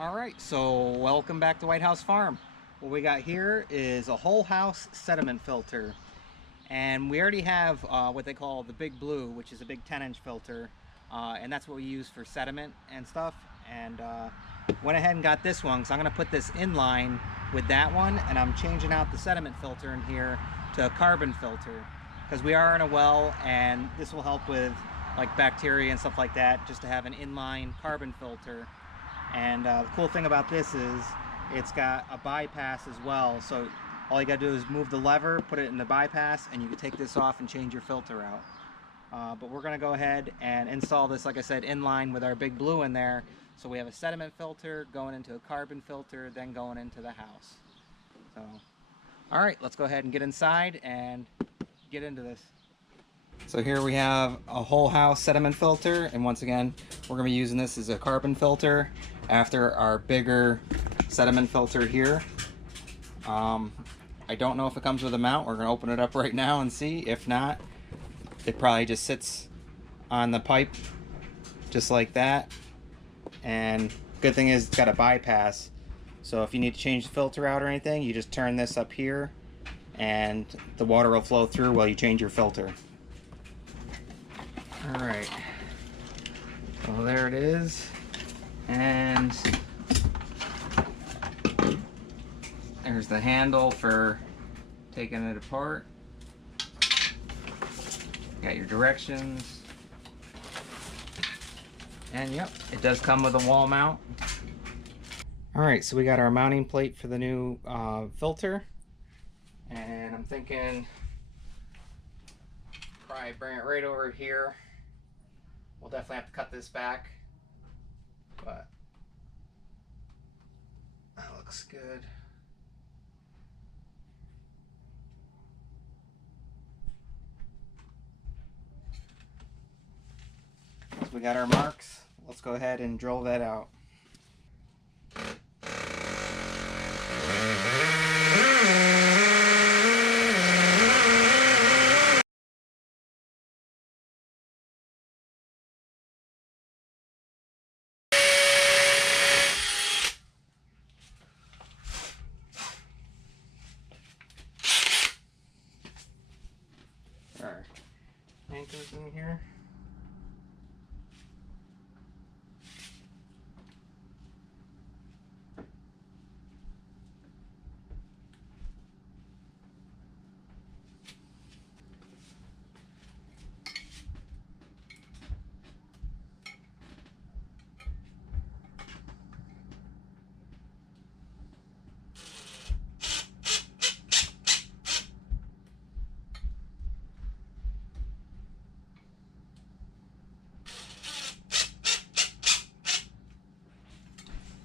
Alright, so welcome back to White House Farm. What we got here is a whole house sediment filter. And we already have what they call the Big Blue, which is a big 10-inch filter. And that's what we use for sediment and stuff. And went ahead and got this one, so I'm going to put this in line with that one. And I'm changing out the sediment filter in here to a carbon filter. Because we are in a well, and this will help with like bacteria and stuff like that, just to have an inline carbon filter. And the cool thing about this is it's got a bypass as well, so all you gotta do is move the lever, put it in the bypass, and you can take this off and change your filter out. But we're gonna go ahead and install this, like I said, in line with our Big Blue in there. So we have a sediment filter going into a carbon filter, then going into the house. So all right, let's go ahead and get inside and get into this. So here we have a whole house sediment filter, and once again we're going to be using this as a carbon filter after our bigger sediment filter here. I don't know if it comes with a mount. We're going to open it up right now and see. If not, it probably just sits on the pipe just like that. And good thing is it's got a bypass, so if you need to change the filter out or anything, you just turn this up here and the water will flow through while you change your filter. Alright, well there it is, and there's the handle for taking it apart. Got your directions, and yep, it does come with a wall mount. Alright, so we got our mounting plate for the new filter, and I'm thinking probably bring it right over here. We'll definitely have to cut this back, but that looks good. So we got our marks. Let's go ahead and drill that out. Our anchors in here.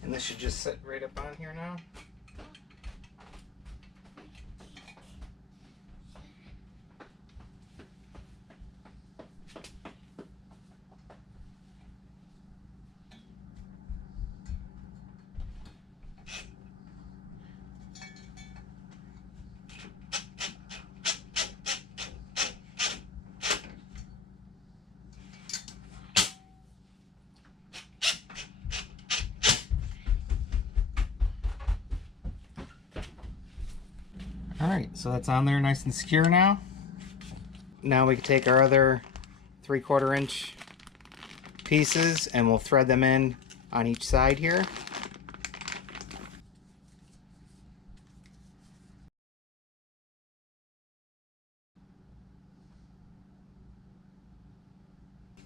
And this should just sit right up on here now. Alright, so that's on there nice and secure now. Now we can take our other 3/4 inch pieces and we'll thread them in on each side here.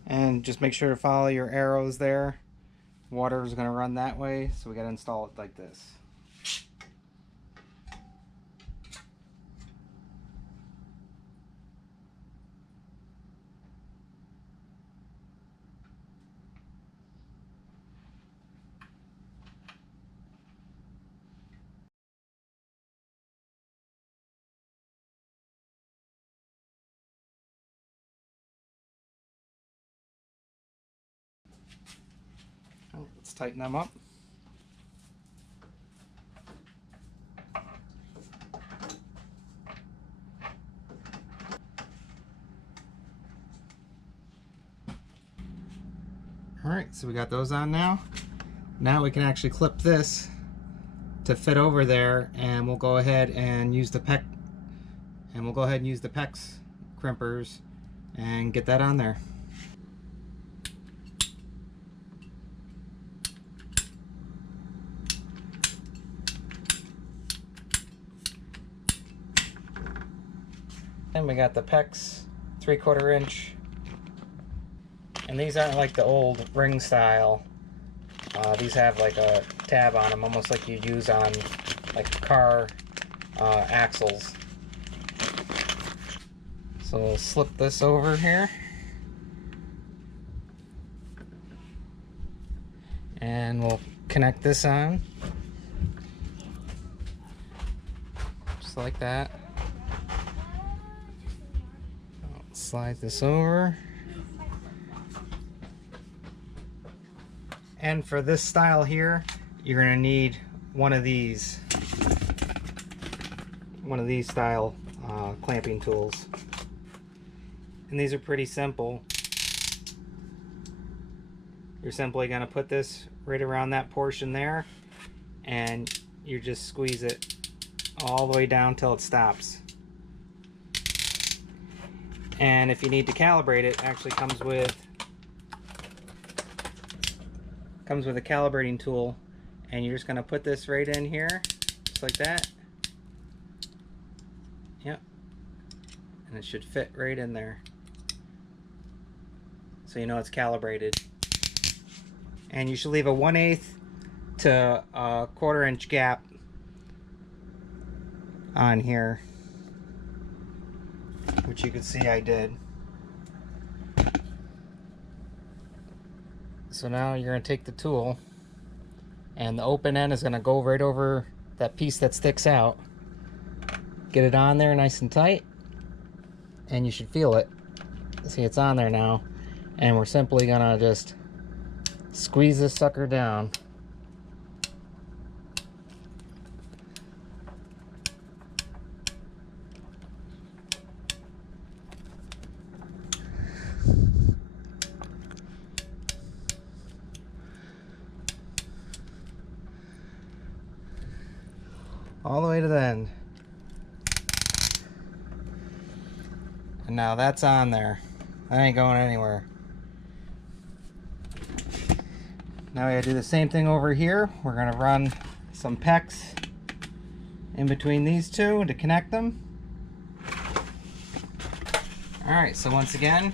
And just make sure to follow your arrows there. Water is going to run that way, so we got to install it like this. Let's tighten them up. Alright, so we got those on now. Now we can actually clip this to fit over there, and we'll go ahead and use the Pex crimpers and get that on there. And we got the Pex 3/4 inch, and these aren't like the old ring style. These have like a tab on them, almost like you'd use on like car axles. So we'll slip this over here, and we'll connect this on, just like that. Slide this over. And for this style here, you're going to need one of these style clamping tools. And these are pretty simple. You're simply going to put this right around that portion there, and you just squeeze it all the way down till it stops. And if you need to calibrate it, actually comes with a calibrating tool, and you're just going to put this right in here, just like that. Yep. And it should fit right in there, so you know it's calibrated. And you should leave a 1/8 to a 1/4 inch gap on here, which you can see I did. So now you're going to take the tool, and the open end is going to go right over that piece that sticks out. Get it on there nice and tight, and you should feel it. See, it's on there now, and we're simply going to just squeeze this sucker down. All the way to the end. And now that's on there. That ain't going anywhere. Now we gotta do the same thing over here. We're gonna run some Pex in between these two to connect them. Alright, so once again,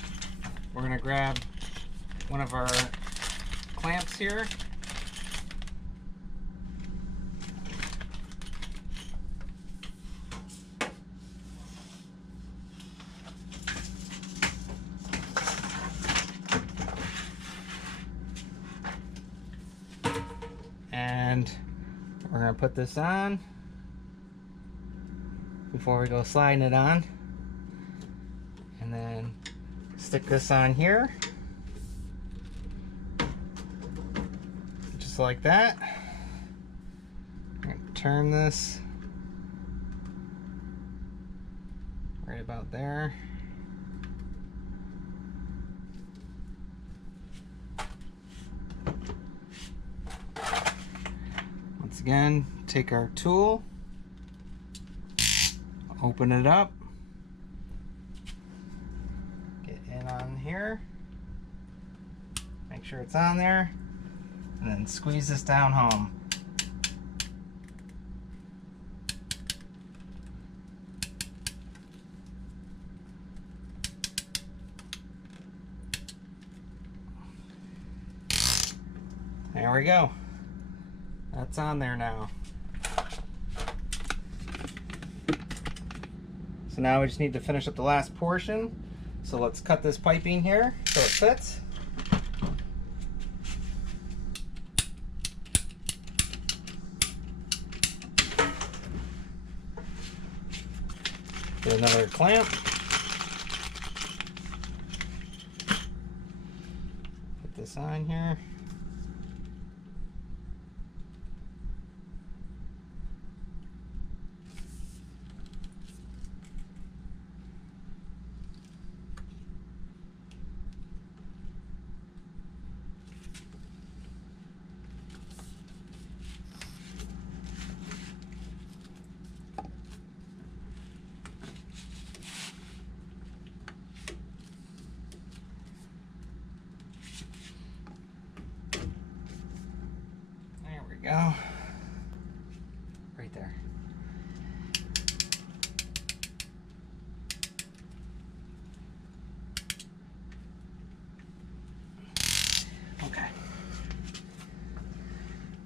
we're gonna grab one of our clamps here. And we're going to put this on before we go sliding it on, and then stick this on here just like that. Turn this right about there. Again, take our tool, open it up, get in on here, make sure it's on there, and then squeeze this down home. There we go. That's on there now. So now we just need to finish up the last portion. So let's cut this piping here so it fits. Get another clamp. Put this on here.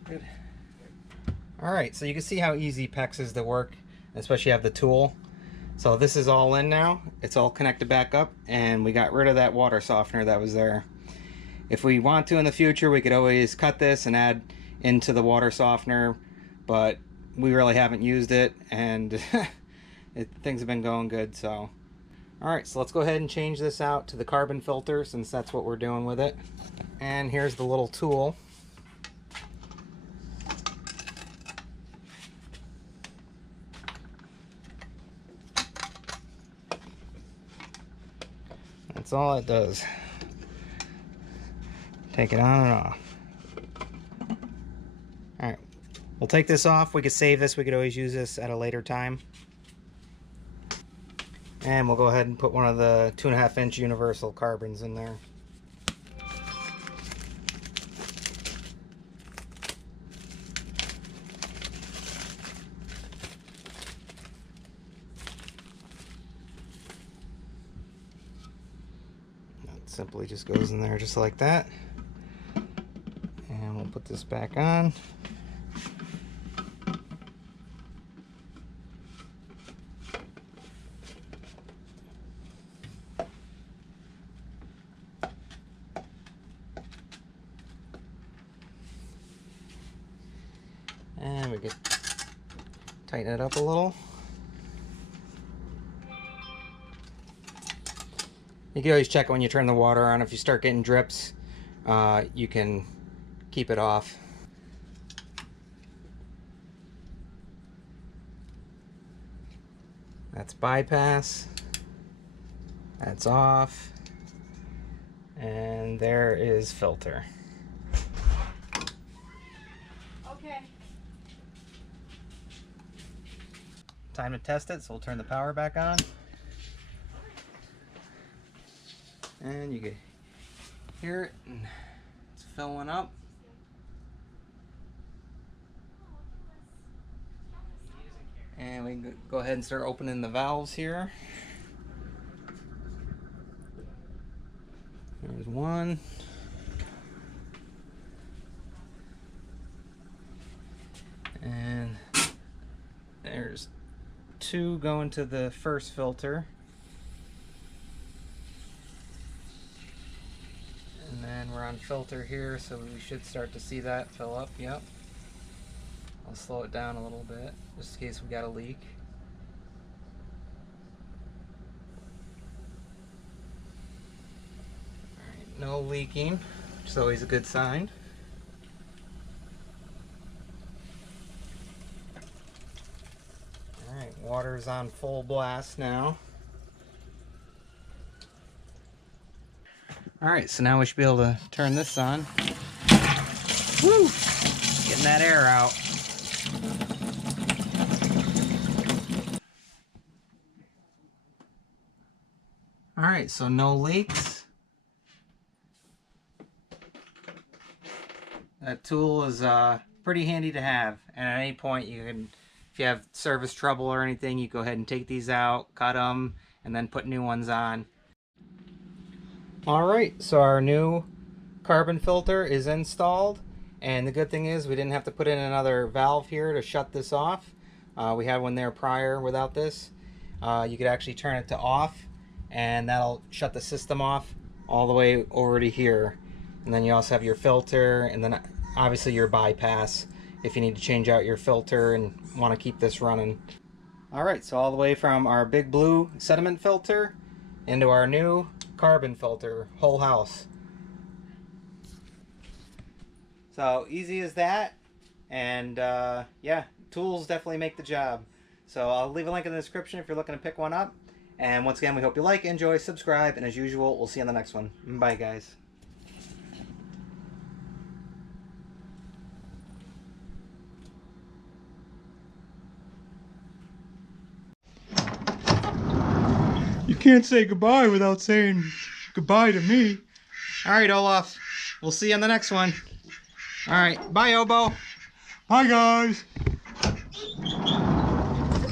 Good. All right, so you can see how easy Pex is to work, especially have the tool. So this is all in now. It's all connected back up, and we got rid of that water softener that was there. If we want to in the future, we could always cut this and add into the water softener, but we really haven't used it, and things have been going good. So all right, so let's go ahead and change this out to the carbon filter, since that's what we're doing with it. And here's the little tool. That's all it does. Take it on and off. All right, we'll take this off. We could save this. We could always use this at a later time. And we'll go ahead and put one of the 2.5 inch universal carbons in there. That simply just goes in there just like that. And we'll put this back on. And we can tighten it up a little. You can always check it when you turn the water on. If you start getting drips, you can keep it off. That's bypass. That's off. And there is filter. Okay. Time to test it, so we'll turn the power back on. And you can hear it, and it's filling up. And we can go ahead and start opening the valves here. There's one. And there's two going to the first filter. And then we're on filter here, so we should start to see that fill up. Yep. I'll slow it down a little bit, just in case we got a leak. Alright, no leaking, which is always a good sign. Alright, water's on full blast now. Alright, so now we should be able to turn this on. Woo! Getting that air out. Alright, so no leaks. That tool is pretty handy to have, and at any point you can, if you have service trouble or anything, you go ahead and take these out, cut them, and then put new ones on. Alright, so our new carbon filter is installed, and the good thing is we didn't have to put in another valve here to shut this off. We had one there prior without this. You could actually turn it to off, and that'll shut the system off all the way over to here. And then you also have your filter, and then obviously your bypass if you need to change out your filter and want to keep this running. Alright, so all the way from our big blue sediment filter into our new carbon filter, whole house. So easy as that, and yeah, tools definitely make the job. So I'll leave a link in the description if you're looking to pick one up. And once again, we hope you like, enjoy, subscribe, and as usual, we'll see you on the next one. Bye, guys. You can't say goodbye without saying goodbye to me. All right, Olaf. We'll see you on the next one. All right. Bye, Obo. Bye, guys.